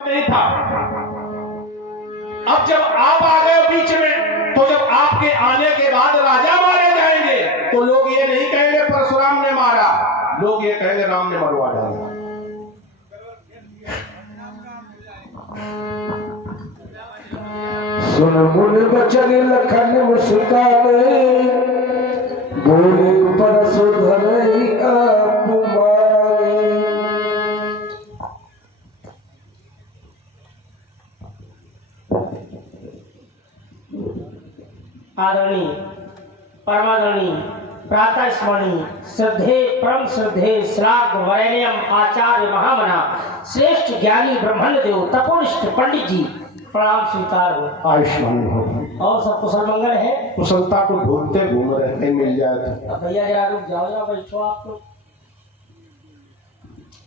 नहीं था। अब जब आप आ गए बीच में, तो जब आपके आने के बाद राजा मारे जाएंगे तो लोग ये नहीं कहेंगे परशुराम ने मारा, लोग ये कहेंगे राम ने मरवा डाला। सुन मुन बचन लखन मुस्काने, बोले परशुधर अपमाने। आदरणीय परमादरणीय प्रातः स्मरणीय श्रद्धे परम श्रद्धे श्राद्ध वरेण्यम आचार्य महामना श्रेष्ठ ज्ञानी ब्रह्मण्य देव तपोनिष्ठ पंडित जी प्रणाम स्वीकार हो। आयुष्मान भव। और सब कुशल मंगल है। कुशलता को ढूंढते घूम रहे मिल जाए तो। भैया जरा रुक जाओ या बैठो आप लोग।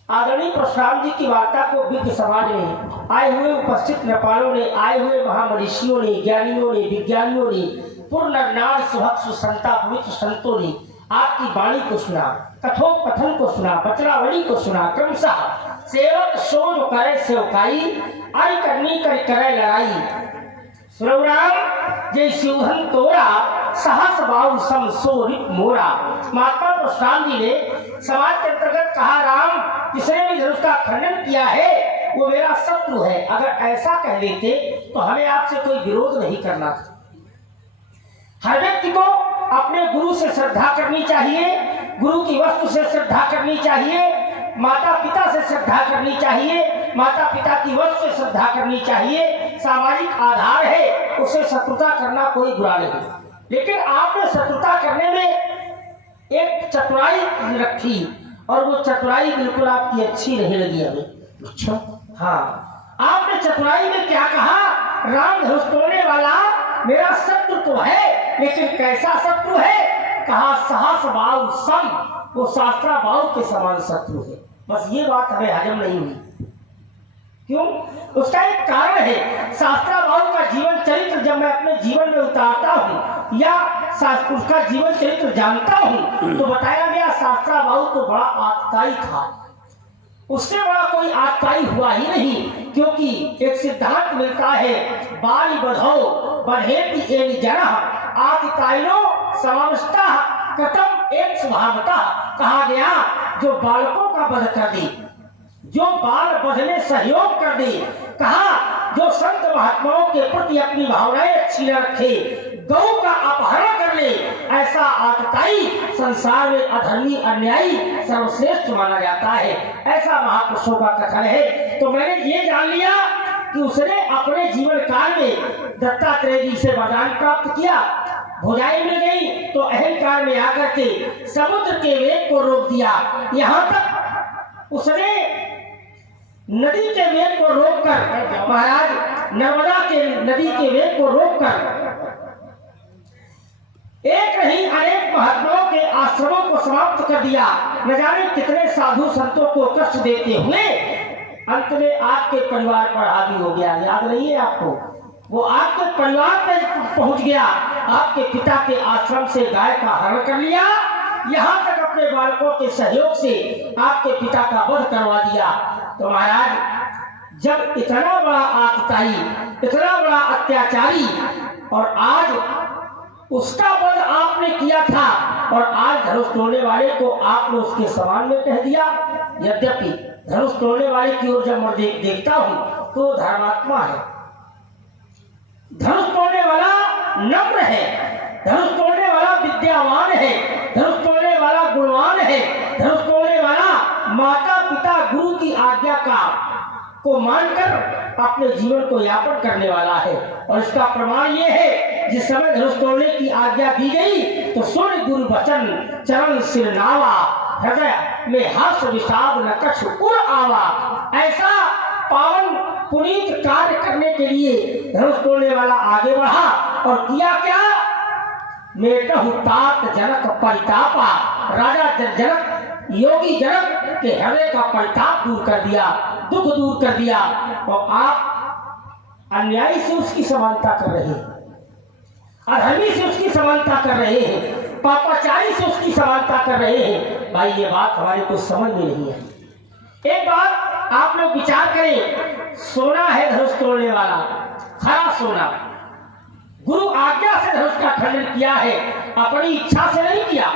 आदरणीय परशुराम जी की वार्ता को विज्ञ समाज में आए हुए उपस्थित नेपालों ने, आए हुए महामनीषियों ने, ज्ञानियों ने, विज्ञानियों ने, पूर्ण नार सुभक्ष संता पवित्र संतों ने आपकी वाणी को सुना, कथोपकथन को सुना, बचनावली को सुना। क्रमशः सेवक सोज करे सेवकाई, आई करनी कर करे लड़ाई। सुरवराम जय सिंहन तोरा, सहस बाहु सम सो रिप मोरा। महात्मा परशुराम जी ने समाज के अंतर्गत कहा, राम जिसने भी धनुष का खंडन किया है वो मेरा शत्रु है। अगर ऐसा कह देते तो हमें आपसे कोई विरोध नहीं करना था। हर व्यक्ति को अपने गुरु से श्रद्धा करनी चाहिए, गुरु की वस्तु से श्रद्धा करनी चाहिए, माता पिता से श्रद्धा करनी चाहिए, माता पिता की वस्तु से श्रद्धा करनी चाहिए। सामाजिक आधार है, उससे शत्रुता करना कोई बुरा नहीं। लेकिन आपने शत्रुता करने में एक चतुराई रखी और वो चतुराई बिल्कुल आपकी अच्छी नहीं लगी हमें। अच्छा, हाँ, आपने चतुराई में क्या कहा, राम धनुष तोड़ने वाला मेरा शत्रु तो है, लेकिन कैसा शत्रु है? कहा सहस बाहु सम, वो शास्त्रा बाहु के समान शत्रु है। बस ये बात हमें हजम नहीं हुई। क्यों? उसका एक कारण है। शास्त्रा बाहु का जीवन चरित्र जब मैं अपने जीवन में उतारता हूँ या उसका जीवन चरित्र जानता हूँ तो बताया गया शास्त्रा बाहु तो बड़ा आतताई था, उससे बड़ा कोई आतताई हुआ ही नहीं। क्योंकि एक सिद्धांत मिलता है, बाली बधो बधेति एन जना आतताइनो समावस्था कथम एक स्वभावता। कहा गया जो बालकों का वध कर दे, जो बाल वध में सहयोग कर दे, कहा जो संत महात्माओं के प्रति अपनी भावनाएं अच्छी न रखे, गौ का अपहरण कर ले, ऐसा आतताई संसार में अधर्मी अन्यायी सर्वश्रेष्ठ माना जाता है। ऐसा महापुरुषों का कथन है। तो मैंने ये जान लिया कि उसने अपने जीवन काल में दत्तात्रेय जी से वरदान प्राप्त किया, भुजाएं मिल गई तो अहंकार में आकर के समुद्र के वेग को रोक दिया। यहाँ तक उसने नदी के वेग को रोककर, महाराज नर्मदा के नदी के वेग को रोककर एक नहीं अनेक महात्माओं के आश्रमों को समाप्त कर दिया। न जाने कितने साधु संतों को कष्ट देते हुए अंत में आपके परिवार पर हावी हो गया। याद नहीं है आपको? वो आपके परिवार पर पहुंच गया, आपके पिता के आश्रम से गाय का हरण कर लिया, यहाँ तक अपने बालकों के सहयोग से आपके पिता का वध करवा दिया। तो महाराज जब इतना बड़ा आतताई, इतना बड़ा अत्याचारी, और आज उसका वध आपने किया था और आज धनुष तोड़ने वाले को आपने उसके समान में कह दिया। यद्यपि धनुष तोड़ने वाले की ओर जब मैं देखता हूँ तो धर्मात्मा है, धनुष तोड़ने वाला नम्र है, धनुष तोड़ने वाला विद्यावान है, धनुष तोड़ने वाला गुणवान है, धनुष तोड़ने वाला माता पिता गुरु की आज्ञा को मानकर अपने जीवन को यापन करने वाला है। और इसका प्रमाण ये है, जिस समय धनुष तोड़ने की आज्ञा दी गई तो सुन गुरु वचन चरण सिर नावा, हृदय में हर्ष विषाद न कछु उर आवा। ऐसा पावन पुनीत कार्य करने के लिए धनुष तोड़ने वाला आगे बढ़ा और किया क्या? मेटहु तात जनक परितापा, राजा जनक योगी जनक के हृदय का परिताप दूर कर दिया, दुख दूर कर दिया। और आप अन्यायी से उसकी समानता कर रहे हैं, अधर्मी से उसकी समानता कर रहे हैं, पापाचारी से उसकी समानता कर रहे हैं। भाई ये बात हमारे को समझ में नहीं है। एक बात आप लोग विचार करें, सोना है धनुष तोड़ने वाला, खरा सोना। गुरु आज्ञा से धनुष का खंडन किया है, अपनी इच्छा से नहीं किया,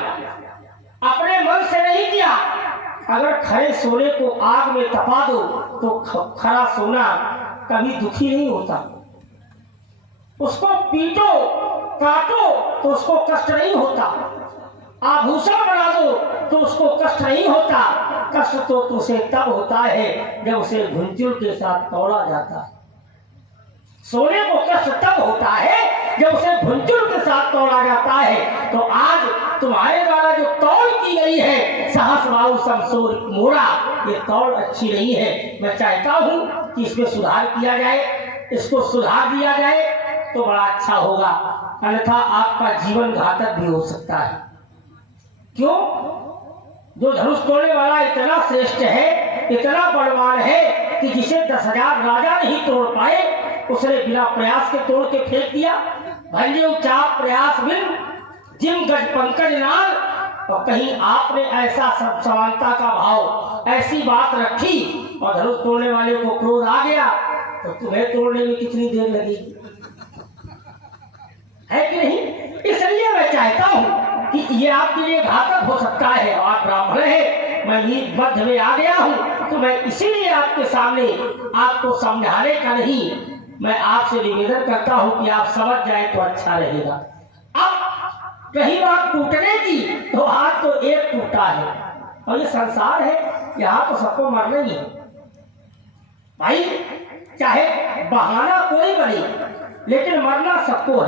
अपने मन से नहीं किया। अगर खरे सोने को आग में तपा दो तो खरा सोना कभी दुखी नहीं होता। उसको पीटो काटो तो उसको कष्ट नहीं होता, आभूषण बना दो तो उसको कष्ट नहीं होता। कष्ट तो उसे तब होता है जब उसे भुंचुल के साथ तोड़ा जाता है। सोने को कष्ट तब होता है जब उसे भुंचुल के साथ तोड़ा जाता है। तो आज तुम्हारे द्वारा जो तौल की गई है सहस बाहु समसूर मोरा, ये तौल अच्छी नहीं है। मैं चाहता हूँ कि इसमें सुधार किया जाए, इसको सुधार दिया जाए तो बड़ा अच्छा होगा, अन्यथा आपका जीवन घातक भी हो सकता है। क्यों? जो धनुष तोड़ने वाला इतना श्रेष्ठ है, इतना बलवान है कि जिसे 10,000 राजा नहीं तोड़ पाए, उसने बिना प्रयास के तोड़ के फेंक दिया। भंजो चाप प्रयास बिन जिम गज पंकज नाल। और कहीं आपने ऐसा सब समानता का भाव, ऐसी बात रखी और धनुष तोड़ने वाले को क्रोध आ गया, तो तुम्हें तोड़ने में कितनी देर लगेगी, है कि नहीं? इसलिए मैं चाहता हूं कि ये आपके लिए घातक हो सकता है। आप ब्राह्मण है, मैं मध्य में आ गया हूं, तो मैं इसीलिए आपके सामने आपको समझाने का नहीं, मैं आपसे निवेदन करता हूं कि आप समझ जाए तो अच्छा रहेगा। अब कहीं बात टूटने की, तो हाथ तो एक टूटा है और ये संसार है, यहाँ तो सबको मरना ही है भाई। चाहे बहाना कोई बने, लेकिन मरना सबको है।